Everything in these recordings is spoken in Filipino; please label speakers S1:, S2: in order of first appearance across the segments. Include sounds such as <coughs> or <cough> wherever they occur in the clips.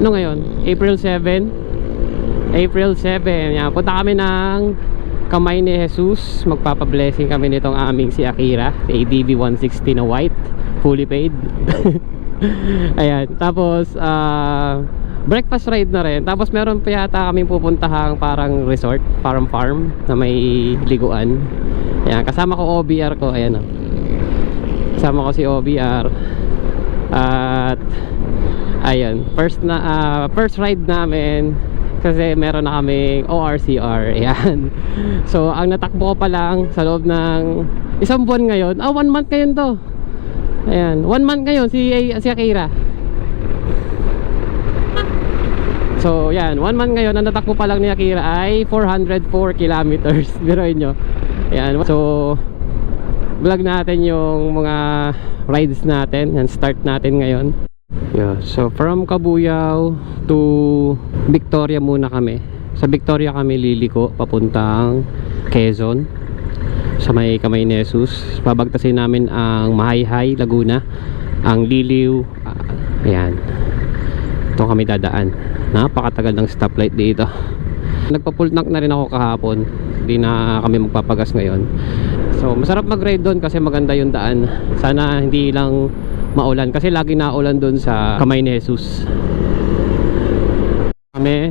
S1: ano ngayon? April 7 April 7 yan, punta kami ng kamay ni Jesus. Magpapablessing kami nitong aming si Akira ADV 160 na white fully paid. <laughs> Ayan tapos ah, breakfast ride na rin. Tapos meron pa yata kaming pupuntahang parang resort farm farm na may liguan. Ayan kasama ko OBR ko. Ayan o kasama ko si OBR at ayun. First na ah, first ride namin kasi meron na kaming ORCR <laughs> ayan. So ang natakbo ko pa lang sa loob ng isang buwan ngayon. Ah one month ngayon to. Ayan. One month ngayon si, si Akira. So yan one month ngayon ang natakbo pa lang ni Akira ay 404 kilometers. <laughs> Biroin nyo. Ayan. So vlog natin yung mga rides natin and start natin ngayon Yeah, so from Kabuyao to Victoria muna kami. Sa Victoria kami liliko papuntang Quezon sa may Kamay ni Jesus. Babagtasin namin ang Mahayhay, Laguna, ang Liliw. ah, ayan. Ito kami dadaan. Napakatagal ng stoplight dito. Nagpa-full tank na rin ako kahapon. Hindi na kami magpapagas ngayon. So, masarap mag-ride doon kasi maganda yung daan. Sana hindi lang maulan kasi lagi naulan doon sa Kamay ni Jesus. Kami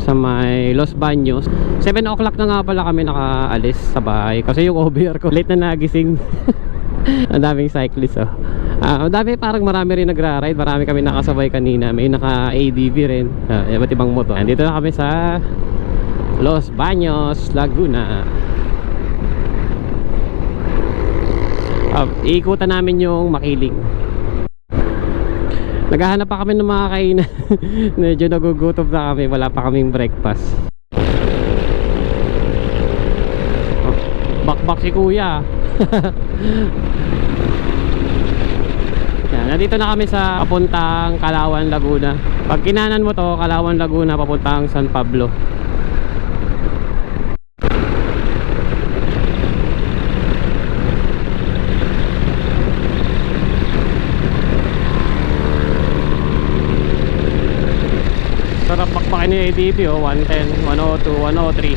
S1: sa may Los Baños. 7 o'clock na nga pala kami nakaalis sa bahay kasi yung OBR ko late na nagising. <laughs> ang daming cyclist oh. Ang dami parang marami rin nagra-ride, marami kami nakasabay kanina. May naka ADV rin, uh, iba't ibang moto. Dito na kami sa Los Baños, Laguna. Uh, iikutan namin yung makiling. Naghahanap pa kami ng mga kainan. <laughs> Medyo nagugutom na kami, wala pa kaming breakfast. Oh, bakbak si kuya. <laughs> Yan, nandito na kami sa papuntang Kalawan, Laguna. Pag kinanan mo to, Kalawan, Laguna, papuntang San Pablo. Sarap pakpakin ni ADP oh, 110, 102, 103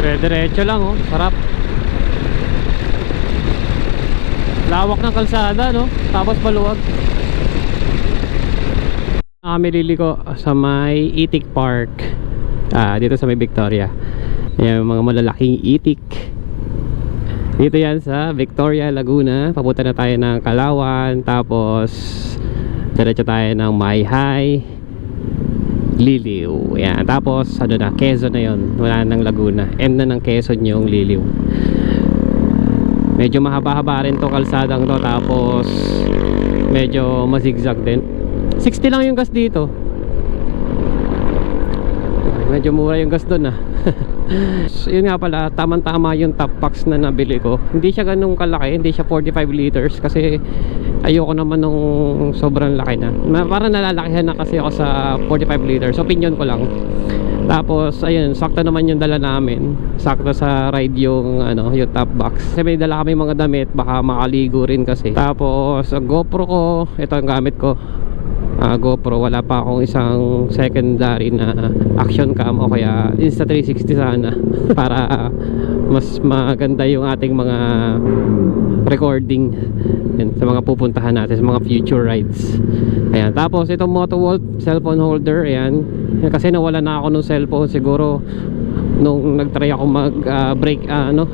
S1: Dire-diretso lang oh, sarap. Lawak ng kalsada no, tapos maluwag Kami liliko sa may Itik Park. Ah, Dito sa may Victoria. Yan mga malalaking itik. Dito yan sa Victoria, Laguna. Papunta na tayo ng Kalawan Tapos Diretso tayo ng Mayhay Liliw. Yan. Tapos ano na Quezon na yon Wala nang Laguna. End na ng Quezon yung Liliw. Medyo mahaba-haba rin to kalsadang to. Tapos Medyo mazigzag din. 60 lang yung gas dito. Medyo mura yung gas doon ah. So, <laughs> yun nga pala, tamang-tama yung top box na nabili ko. Hindi siya ganun kalaki, hindi siya 45 liters kasi ayoko naman nung sobrang laki na. parang nalalakihan na kasi ako sa 45 liters. Opinion ko lang. Tapos ayun, sakto naman yung dala namin. Sakto sa ride yung ano, yung top box. Kasi may dala kami mga damit, baka makaligo rin kasi. Tapos ang GoPro ko, ito ang gamit ko ah, GoPro wala pa akong isang secondary na action cam o kaya Insta360 sana <laughs> para mas maganda yung ating mga recording yan, sa mga pupuntahan natin sa mga future rides. Ayan tapos itong Motowolf cellphone holder ayan. Yan, kasi nawala na ako ng cellphone siguro nung nagtry ako mag ah, break ah, ano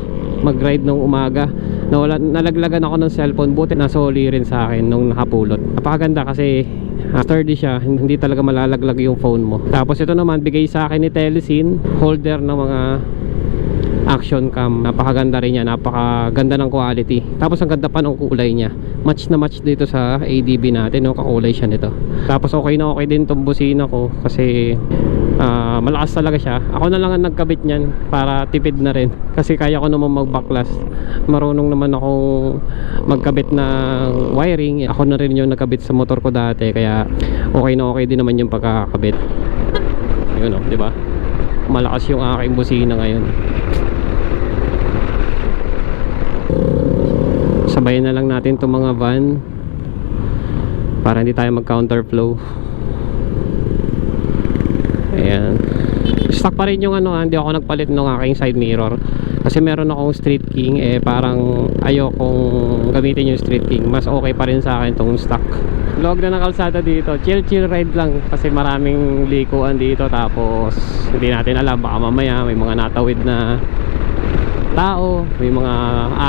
S1: mag ride nung umaga. Nawala, nalaglagan ako ng cellphone buti nasoli rin sa akin nung nakapulot. Napakaganda kasi ah, sturdy siya hindi talaga malalaglag yung phone mo. Tapos ito naman bigay sa akin ni Telesin holder ng mga action cam. Napakaganda rin niya napakaganda ng quality. Tapos ang ganda pa ng kulay niya. Match na match dito sa ADB natin no? Kakulay siya nito. Tapos okay na okay din tong busina ko kasi ah, malakas talaga siya. Ako na lang ang nagkabit niyan para tipid na rin. <laughs> Kasi kaya ko naman mag backless marunong naman akong magkabit ng wiring. Ako na rin yung nagkabit sa motor ko dati kaya okay na okay din naman yung pagkakabit. Yun o, di ba? malakas yung aking busina ngayon sabayin na lang natin itong mga van para hindi tayo mag counterflow ayan. Stock pa rin yung ano ah, hindi ako nagpalit ng aking side mirror. Kasi meron akong street king eh parang ayokong gamitin yung street king. Mas okay pa rin sa akin tong stock vlog na ng kalsada dito. Chill chill ride lang kasi maraming likuan dito. Tapos hindi natin alam baka mamaya may mga natawid na tao, may mga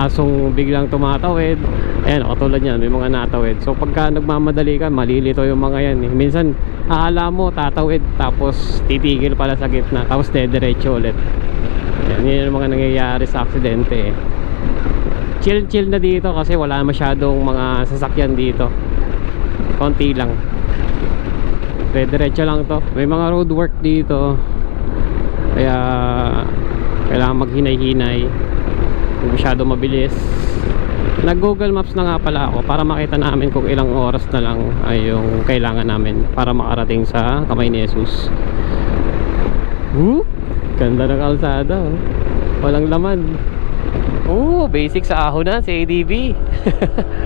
S1: asong biglang tumatawid. Ayan, katulad yan, may mga natawid. So pagka nagmamadali ka, malilito yung mga yan. Eh. Minsan, aala mo, tatawid, tapos titigil pala sa gitna, tapos dediretso ulit. Yan, yun yung mga nangyayari sa aksidente eh. Chill-chill na dito kasi wala masyadong mga sasakyan dito. Konti lang. Dediretso lang to. May mga road work dito. Kaya kailangan maghinay-hinay. Huwag masyado mabilis. Nag google maps na nga pala ako para makita namin kung ilang oras na lang ay yung kailangan namin para makarating sa kamay ni Jesus. Whoop! ganda ng kalsada oh. walang laman. Oh basic sa ahon na si ADB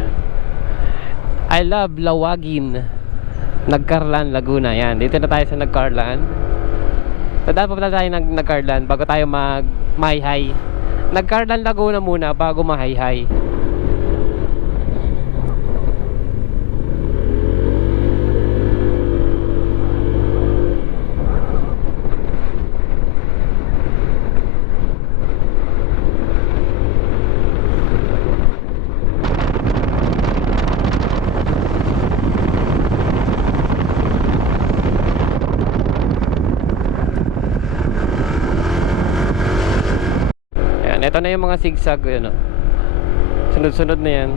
S1: <laughs> I love Lawagin. Nagkarlan Laguna. Yan dito na tayo sa Nagkarlan Tandaan pa pala tayo nag nagkarlan bago tayo mag mahayhay. Nagkarlan Laguna muna bago mahayhay. Ayan, ito na yung mga zigzag oh. Sunod-sunod na yan.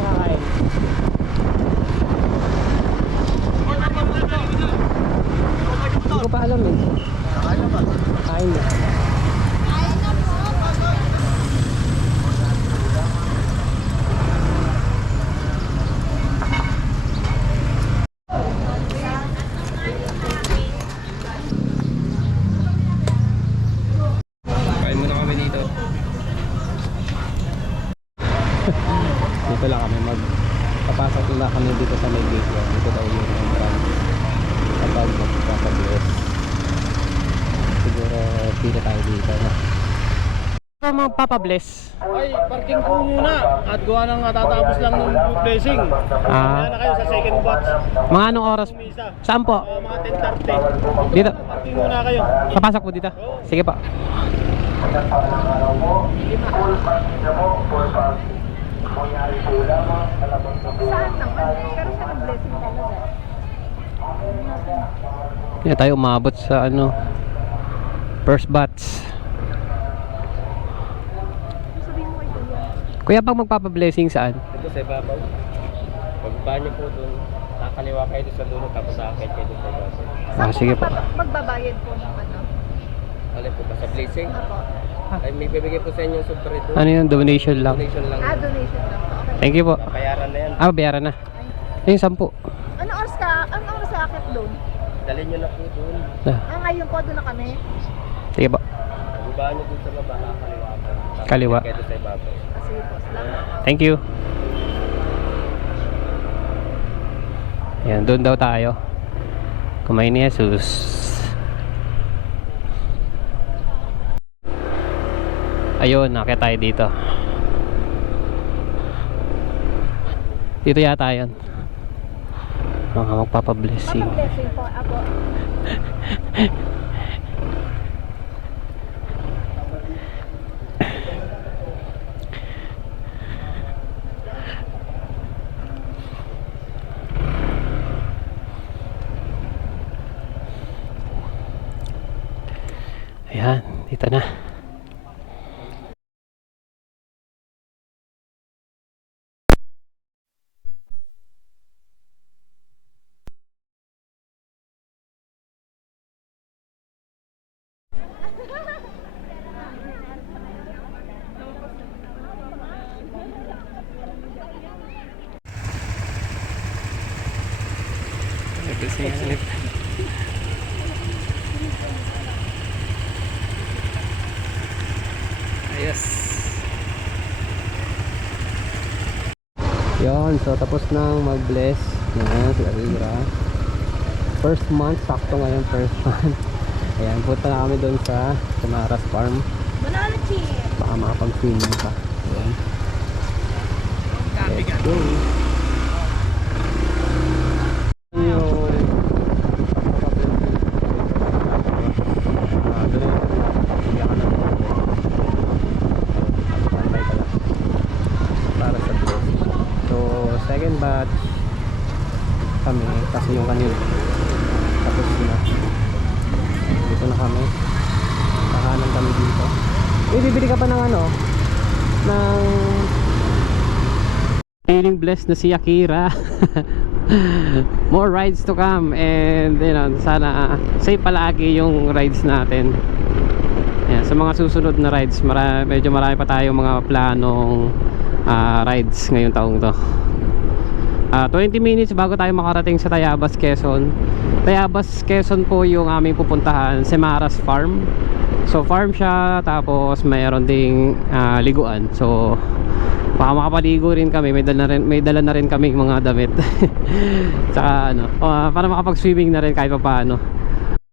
S1: Makakain. Hindi ko pa alam eh. Kain na. Kain muna kami dito. dito lang kami mag papasok na kami dito sa may gate yan. Dito daw yung brand. Kapag magpapabios. Siguro pila tayo dito na. Ano magpapabless?
S2: Ay, parking po muna at gawa ng tatapos lang ng blessing.
S1: Ah.
S2: Kaya na kayo sa second batch.
S1: Mga anong oras?
S2: Misa.
S1: Saan po?
S2: Uh, mga 10.30.
S1: Dito.
S2: Parking muna kayo.
S1: Papasok po dito. Sige po.
S3: Saan naman? Pero sa blessing talaga.
S1: Hindi tayo umabot sa ano first batch.
S3: Sabihin mo kay Kuya.
S1: Pag magpapablessing saan?
S2: Ito sa ibabaw. Pagbaba niyo po doon, nakaliwa kayo doon sa dulo tapos sa akin kayo doon sa ibabaw.
S1: Ah,
S3: Saan
S1: sige
S3: po
S1: po.
S3: magba- magbabayad po ng ano?
S2: Alin po ba sa blessing?
S3: Apo.
S2: Ay, may bibigay po sa inyo sobre doon.
S1: Ano yun? Donation lang.
S2: Donation lang.
S3: Ah, donation lang. Okay.
S1: Thank you po.
S2: Bayaran na yan.
S1: Ah, bayaran na. Ayun, sampu.
S3: Ano oras ka? Ano oras sa akit doon?
S2: Dalhin niyo na po doon.
S1: Ah,
S3: Ah, ngayon po doon na kami.
S1: sige po.
S2: Pagbaba niyo doon sa baba. Tapos
S1: Kaliwa.
S2: kayo doon sa ibabaw.
S3: Ah, sige po. Salamat.
S1: Thank you. Ayan, doon daw tayo. Kumain ni Jesus. ayun nakita tayo dito. Dito yata yun. Mga magpapablessing.
S3: Magpapablessing po ako Ayan,
S1: dito na. Ayos. Yon, so tapos nang mag-bless. Yan, si Alira. First month, sakto ngayon first <laughs> month. Ayan, punta na kami doon sa Samaras Farm.
S3: Banana chip.
S1: Baka makapag-swimming pa. Ayan. Let's go. Yung- Ah, doon yun. Bigyan ka ng- Pantay ka lang. Para sa dress. So, second batch kami kasi yung kanil. Tapos na. Dito na kami. Kakanan kami dito. Eh bibili ka pa ng ano? Ng feeling blessed na si Akira. <laughs> More rides to come. And you know sana safe palagi yung rides natin. Ayan, sa mga susunod na rides mara, medyo marami pa tayong mga planong ah, rides ngayong taong to Ah, 20 minutes bago tayo makarating sa Tayabas, Quezon. Tayabas, Quezon po yung aming pupuntahan, Semaras Farm. So farm siya, tapos mayroon ding ah, liguan. So baka makapaligo rin kami, may dala na rin, may dala na rin kami mga damit. <laughs> Tsaka ano, ah, para makapag-swimming na rin kahit pa paano.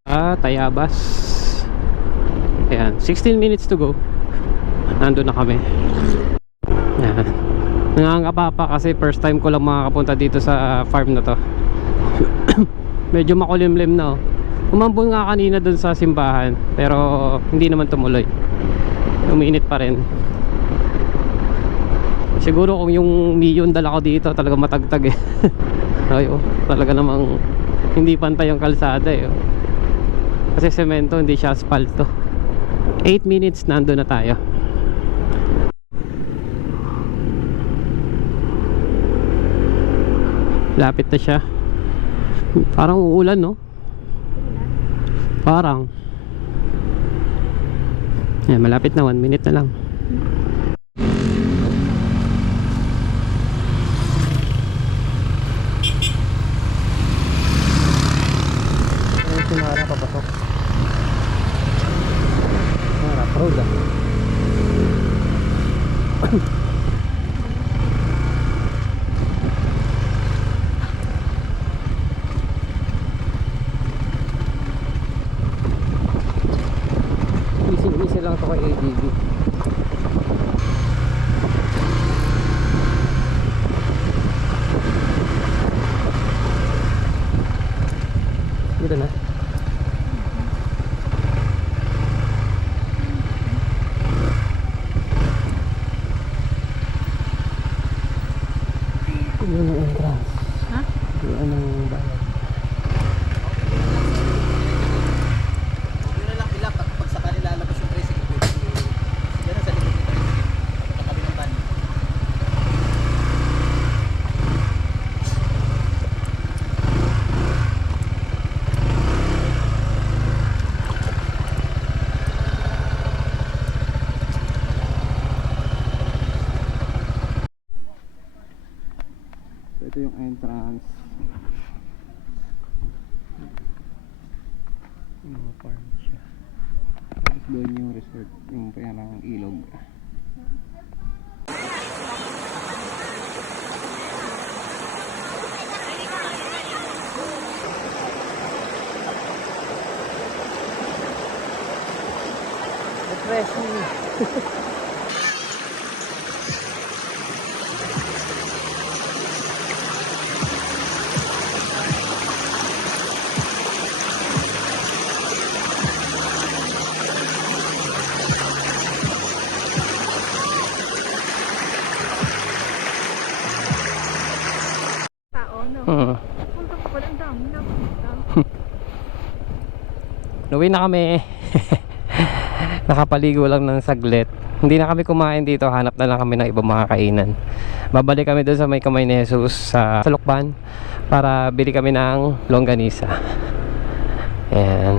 S1: Ah, Tayabas. Ayan, 16 minutes to go. Nandun na kami. Ayan. Nangangapa kasi first time ko lang makakapunta dito sa farm na to. <coughs> Medyo makulimlim na oh. Umambon nga kanina dun sa simbahan pero hindi naman tumuloy. Umiinit pa rin. Siguro kung yung Mio dala ko dito talaga matagtag eh. <laughs> Ay oh, talaga namang hindi pantay yung kalsada eh. oh. Kasi semento hindi siya asfalto. 8 minutes nando na tayo. Lapit na siya. Parang uulan, no? Parang. Yan, malapit na. One minute na lang. Ano yung sinara papasok? Harap road ah. Easy-easy lang ito kay ADV. Dito na. Yun ang entrance.
S3: Ha?
S1: Yun ang bayan.
S2: Yun na lang pila pag, pag sa kanila lalabas yung tricycle. Yan ang sa likod ng tricycle. Sa kabilang van.
S1: Ito yung entrance. Mga farm siya. Tapos doon yung resort, yung parang ilog. Refreshing. <laughs> Uwi na kami. <laughs> Nakapaligo lang ng saglit. Hindi na kami kumain dito, hanap na lang kami ng ibang mga kainan. Babalik kami doon sa may kamay ni Jesus sa Salukban para bili kami ng longganisa. Ayan.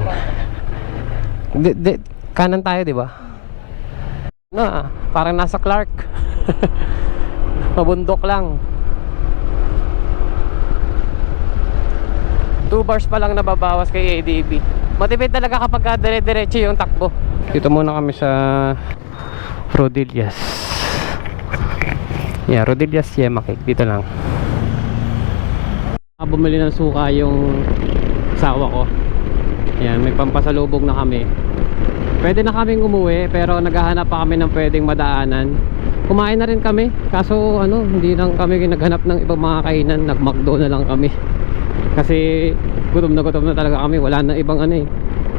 S1: Di, di, kanan tayo, di ba? Na, parang nasa Clark. <laughs> Mabundok lang. 2 bars pa lang nababawas kay ADB. Matipid talaga kapag ka dire-diretso yung takbo. Dito muna kami sa Rodillas. Yeah, Rodillas Yema Cake. Dito lang. Ah, Bumili ng suka yung sawa ko. Ayan, may pampasalubog na kami. Pwede na kaming umuwi pero naghahanap pa kami ng pwedeng madaanan. Kumain na rin kami. Kaso ano, hindi lang kami naghanap ng ibang mga kainan. Nag-McDo na lang kami. Kasi gutom na gutom na talaga kami. Wala na ibang ano eh.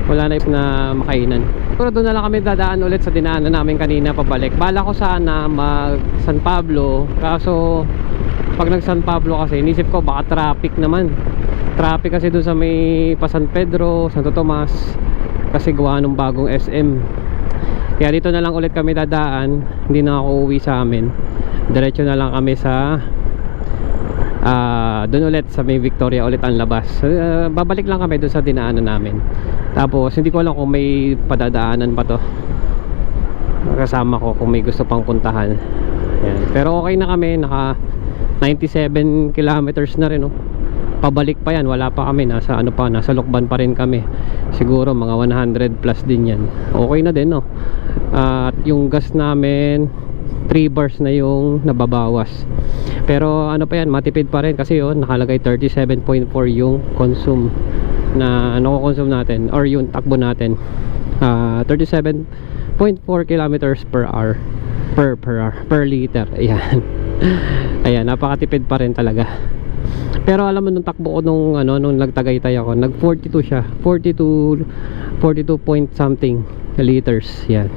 S1: Wala na na makainan. Pero doon na lang kami dadaan ulit sa dinaanan namin kanina pabalik. Bala ko sana mag San Pablo. Kaso pag nag San Pablo kasi inisip ko baka traffic naman. Traffic kasi doon sa may pa San Pedro, Santo Tomas. Kasi gawa ng bagong SM. Kaya dito na lang ulit kami dadaan. Hindi na ako uwi sa amin. Diretso na lang kami sa ah doon ulit sa may Victoria ulit ang labas. Ah, babalik lang kami doon sa dinaanan namin. Tapos hindi ko alam kung may padadaanan pa to. Kasama ko kung may gusto pang puntahan. Yan. pero okay na kami naka 97 kilometers na rin oh. pabalik pa yan wala pa kami. Nasa ano pa nasa Lokban pa rin kami. Siguro mga 100 plus din yan. Okay na din no at yung gas namin 3 bars na yung nababawas. Pero ano pa yan matipid pa rin kasi yun nakalagay 37.4 yung consume na nako-consume natin or yung takbo natin. Ah, 37.4 kilometers per hour per per hour per liter. <laughs> Ayan. Ayan napakatipid pa rin talaga. Pero alam mo nung takbo ko nung ano nung nagtagaytay ako nag 42 siya. 42 42 point something liters yan.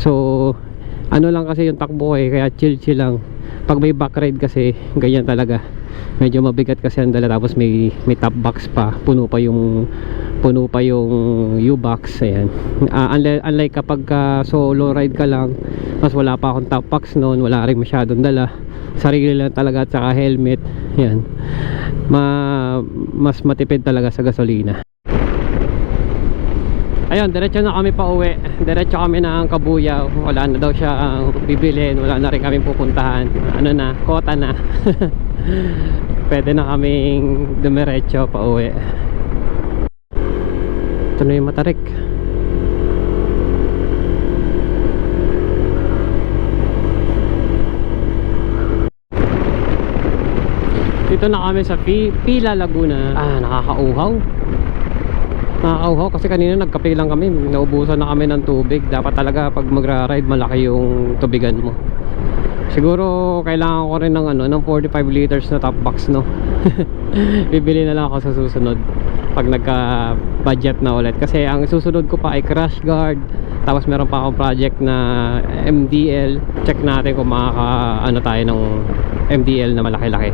S1: So ano lang kasi yung takbo eh kaya chill chill lang. Pag may back ride kasi ganyan talaga. Medyo mabigat kasi ang dala tapos may may top box pa. Puno pa yung puno pa yung U-box ayan. Ah, unlike, unlike kapag ah, solo ride ka lang mas wala pa akong top box noon wala rin masyadong dala. Sarili lang talaga at saka helmet yan Ma, mas matipid talaga sa gasolina ayun diretso na kami pa uwi. Diretso kami ang kabuyaw. Wala na daw siya ang bibilhin. Wala na rin kami pupuntahan. Ano na kota na. <laughs> Pwede na kaming dumiretso pa uwi. Ito na yung matarik. Dito na kami sa Pi Pila Laguna. Ah nakakauhaw nakakauhaw kasi kanina nagkape lang kami naubusan na kami ng tubig. Dapat talaga pag magra-ride malaki yung tubigan mo. Siguro kailangan ko rin ng ano ng 45 liters na top box no? <laughs> Bibili na lang ako sa susunod pag nagka budget na ulit. Kasi ang susunod ko pa ay crash guard tapos meron pa akong project na MDL check natin kung makaka ano tayo ng MDL na malaki-laki